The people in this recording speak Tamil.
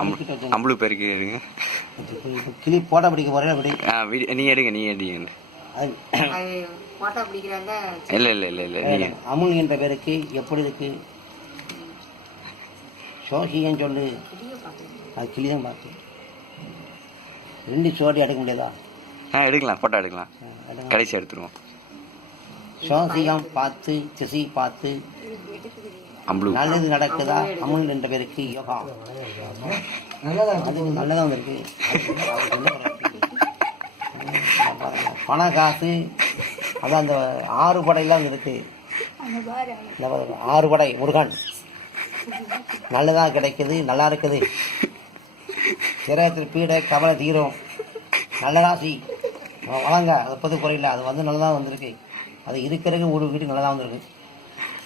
அம்பளு பேருக்கு எடுங்க. கிளி போட்டோ பிடிக்க போறேன் அப்படி. நீ எடுங்க போட்டோ பிடிக்கிறாங்க. இல்ல நீங்க. அமுல் என்ற பேருக்கு எப்படி இருக்கு? சோசியன்னு சொல்லு. அது கிளி தான் பார்த்து 2 சோடி எடுக்க முடியாதா? எடுக்கலாம், போட்டோ எடுக்கலாம், கடைசி எடுத்துருவோம். சோசியம் பார்த்து திசை பார்த்து அம்பளு நல்லது நடக்குதா? அமுல் என்ற பேருக்கு யோகா அது நல்லதான் இருக்கு. பண காசு அதான் அந்த 6 படையெல்லாம் இருக்கு. 6 படை முருகன் நல்லதாக கிடைக்குது, நல்லா இருக்குது. கிரகத்தில் பீடை கவலை தீரும், நல்ல ராசி வளங்க. அதை பற்றி குறையில்லை, அது நல்லதாக வந்திருக்கு. அது இருக்கிறதுக்கு ஒரு வீட்டுக்கு நல்லதாக வந்திருக்கு.